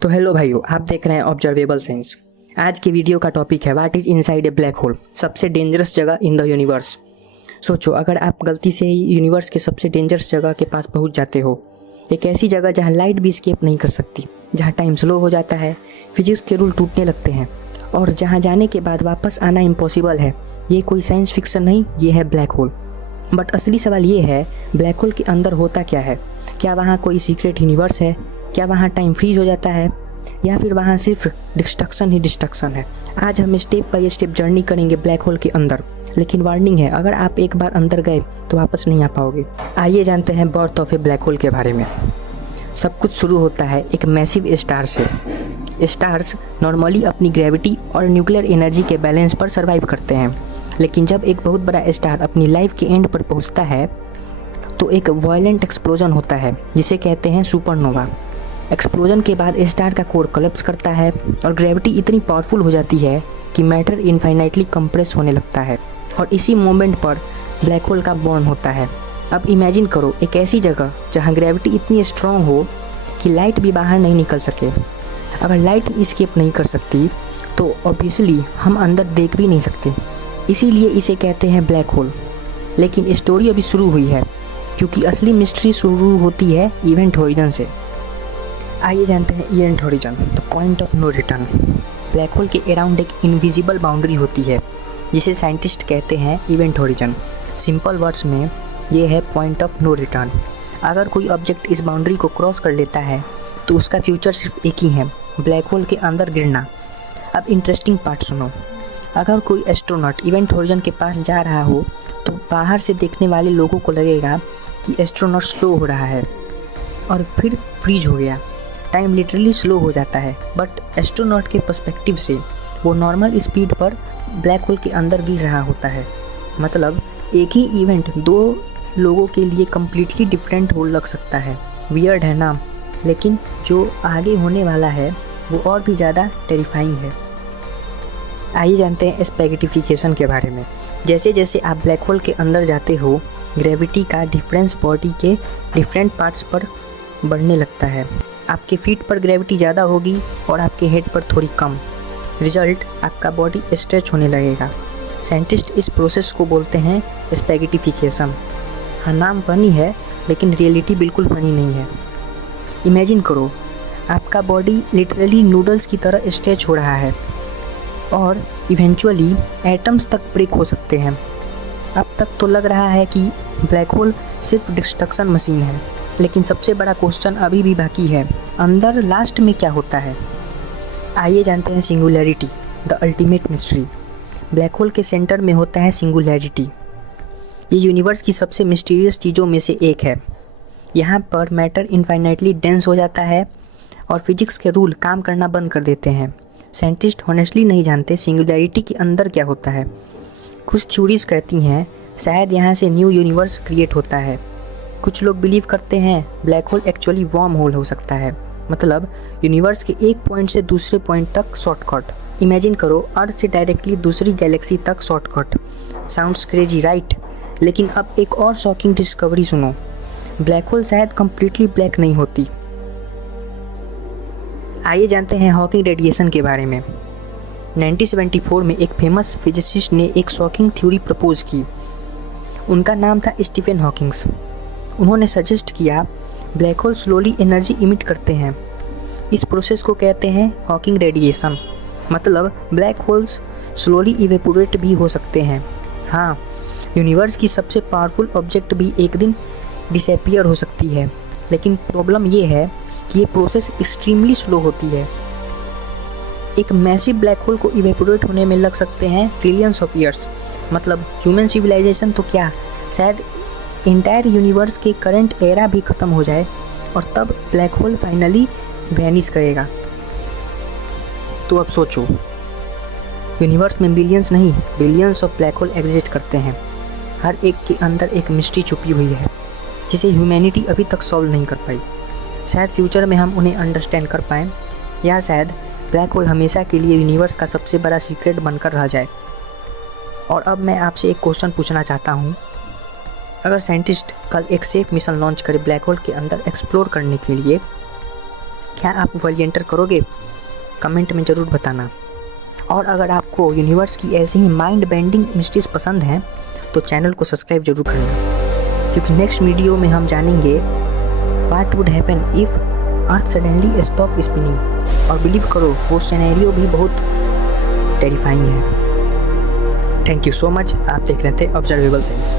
तो हेलो भाइयों, आप देख रहे हैं ऑब्जर्वेबल साइंस। आज की वीडियो का टॉपिक है what is inside a black hole, सबसे डेंजरस जगह इन द यूनिवर्स। सोचो, अगर आप गलती से ही यूनिवर्स के सबसे डेंजरस जगह के पास पहुंच जाते हो, एक ऐसी जगह जहां लाइट भी स्केप नहीं कर सकती, जहां टाइम स्लो हो जाता है, फिजिक्स के रूल टूटने लगते हैं और जहां जाने के बाद वापस आना इम्पॉसिबल है। ये कोई साइंस फिक्शन नहीं, ये है ब्लैक होल। बट असली सवाल ये है, ब्लैक होल के अंदर होता क्या है? क्या वहाँ कोई सीक्रेट यूनिवर्स है? क्या वहाँ टाइम फ्रीज हो जाता है, या फिर वहाँ सिर्फ डिस्ट्रक्शन ही डिस्ट्रक्शन है? आज हम स्टेप बाय स्टेप जर्नी करेंगे ब्लैक होल के अंदर। लेकिन वार्निंग है, अगर आप एक बार अंदर गए तो वापस नहीं आ पाओगे। आइए जानते हैं birth of A black hole के बारे में। सब कुछ शुरू होता है एक मैसिव स्टार से। स्टार्स नॉर्मली अपनी ग्रेविटी और न्यूक्लियर एनर्जी के बैलेंस पर सर्वाइव करते हैं, लेकिन जब एक बहुत बड़ा स्टार अपनी लाइफ के एंड पर पहुंचता है तो एक वायलेंट एक्सप्लोजन होता है जिसे कहते हैं सुपरनोवा। एक्सप्लोजन के बाद स्टार का कोर कोलैप्स करता है और ग्रेविटी इतनी पावरफुल हो जाती है कि मैटर इनफाइनाइटली कंप्रेस होने लगता है, और इसी मोमेंट पर ब्लैक होल का बॉर्न होता है। अब इमेजिन करो एक ऐसी जगह जहां ग्रेविटी इतनी स्ट्रांग हो कि लाइट भी बाहर नहीं निकल सके। अगर लाइट एस्केप नहीं कर सकती तो ऑब्वियसली हम अंदर देख भी नहीं सकते, इसीलिए इसे कहते हैं ब्लैक होल। लेकिन स्टोरी अभी शुरू हुई है, क्योंकि असली मिस्ट्री शुरू होती है इवेंट होरिजन से। आइए जानते हैं event horizon, the point of no return. Black hole के अराउंड एक इनविजिबल बाउंड्री होती है जिसे साइंटिस्ट कहते हैं इवेंट होरिजन। सिंपल वर्ड्स में ये है पॉइंट ऑफ नो रिटर्न। अगर कोई ऑब्जेक्ट इस बाउंड्री को क्रॉस कर लेता है तो उसका फ्यूचर सिर्फ एक ही है, ब्लैक होल के अंदर गिरना। अब इंटरेस्टिंग पार्ट सुनो। अगर कोई एस्ट्रोनॉट इवेंट होरिजन के पास जा रहा हो तो बाहर से देखने वाले लोगों को लगेगा कि एस्ट्रोनॉट स्लो हो रहा है और फिर फ्रीज हो गया। टाइम लिटरली स्लो हो जाता है, बट एस्ट्रोनॉट के पर्सपेक्टिव से वो नॉर्मल स्पीड पर ब्लैक होल के अंदर गिर रहा होता है। मतलब एक ही इवेंट दो लोगों के लिए कम्प्लीटली डिफरेंट हो लग सकता है। वियर्ड है ना, लेकिन जो आगे होने वाला है वो और भी ज़्यादा टेरिफाइंग है। आइए जानते हैं स्पैगेटिफिकेशन के बारे में। जैसे जैसे आप ब्लैक होल के अंदर जाते हो, ग्रेविटी का डिफरेंस बॉडी के डिफरेंट पार्ट्स पर बढ़ने लगता है। आपके फीट पर ग्रेविटी ज़्यादा होगी और आपके हेड पर थोड़ी कम। रिजल्ट, आपका बॉडी स्ट्रेच होने लगेगा। साइंटिस्ट इस प्रोसेस को बोलते हैं स्पैगेटिफिकेशन। हाँ, नाम फनी है लेकिन रियलिटी बिल्कुल फनी नहीं है। इमेजिन करो, आपका बॉडी लिटरली नूडल्स की तरह स्ट्रेच हो रहा है और इवेंचुअली एटम्स तक ब्रेक हो सकते हैं। अब तक तो लग रहा है कि ब्लैक होल सिर्फ डिस्ट्रक्शन मशीन है, लेकिन सबसे बड़ा क्वेश्चन अभी भी बाकी है, अंदर लास्ट में क्या होता है? आइए जानते हैं singularity, the ultimate mystery. Black hole के सेंटर में होता है सिंगुलैरिटी। ये यूनिवर्स की सबसे मिस्टीरियस चीज़ों में से एक है। यहाँ पर मैटर इनफाइनाइटली डेंस हो जाता है और फिजिक्स के रूल काम करना बंद कर देते हैं। साइंटिस्ट हॉनेस्टली नहीं जानते सिंगुलैरिटी के अंदर क्या होता है। कुछ थ्योरीज कहती हैं शायद यहाँ से न्यू यूनिवर्स क्रिएट होता है। कुछ लोग बिलीव करते हैं black hole actually wormhole हो सकता है, मतलब यूनिवर्स के एक पॉइंट से दूसरे पॉइंट तक शॉर्टकट। इमेजिन करो, अर्थ से डायरेक्टली दूसरी गैलेक्सी तक शॉर्टकट। Sounds crazy right? लेकिन अब एक और शॉकिंग डिस्कवरी सुनो, ब्लैक होल शायद कम्प्लीटली ब्लैक नहीं होती। आइए जानते हैं हॉकिंग रेडिएशन के बारे में। 1974 में एक फेमस फिजिसिस्ट ने एक शॉकिंग थ्योरी प्रपोज की। उनका नाम था स्टीफन हॉकिंग्स। उन्होंने सजेस्ट किया black hole slowly energy emit करते हैं। इस प्रोसेस को कहते हैं हॉकिंग रेडिएशन। मतलब ब्लैक होल्स स्लोली इवेपोरेट भी हो सकते हैं। हाँ, यूनिवर्स की सबसे पावरफुल ऑब्जेक्ट भी एक दिन डिसअपीयर हो सकती है, लेकिन प्रॉब्लम ये है कि ये प्रोसेस एक्सट्रीमली स्लो होती है। एक मैसिव ब्लैक होल को इवेपोरेट होने में लग सकते हैं ट्रिलियंस ऑफ ईयर्स। मतलब ह्यूमन सिविलाइजेशन तो क्या, शायद इंटायर यूनिवर्स के करंट एरा भी ख़त्म हो जाए और तब ब्लैक होल फाइनली वैनिश करेगा। तो अब सोचो, यूनिवर्स में मिलियंस नहीं billions of black hole exist करते हैं। हर एक के अंदर एक मिस्ट्री छुपी हुई है जिसे ह्यूमैनिटी अभी तक सॉल्व नहीं कर पाई। शायद फ्यूचर में हम उन्हें अंडरस्टैंड कर पाएँ, या शायद ब्लैक होल हमेशा के लिए यूनिवर्स का सबसे बड़ा सीक्रेट बनकर रह जाए। और अब मैं आपसे एक क्वेश्चन पूछना चाहता हूँ, अगर साइंटिस्ट कल एक सेफ मिशन लॉन्च करे ब्लैक होल के अंदर एक्सप्लोर करने के लिए, क्या आप वर्ल्ड एंटर करोगे? कमेंट में ज़रूर बताना। और अगर आपको यूनिवर्स की ऐसी ही माइंड बेंडिंग मिस्ट्रीज पसंद हैं तो चैनल को सब्सक्राइब जरूर करना, क्योंकि नेक्स्ट वीडियो में हम जानेंगे what would happen if earth suddenly stop spinning. और बिलीव करो वो सिनेरियो भी बहुत टेरिफाइंग है। Thank you so much. आप देख रहे थे ऑब्जर्वेबल साइंस।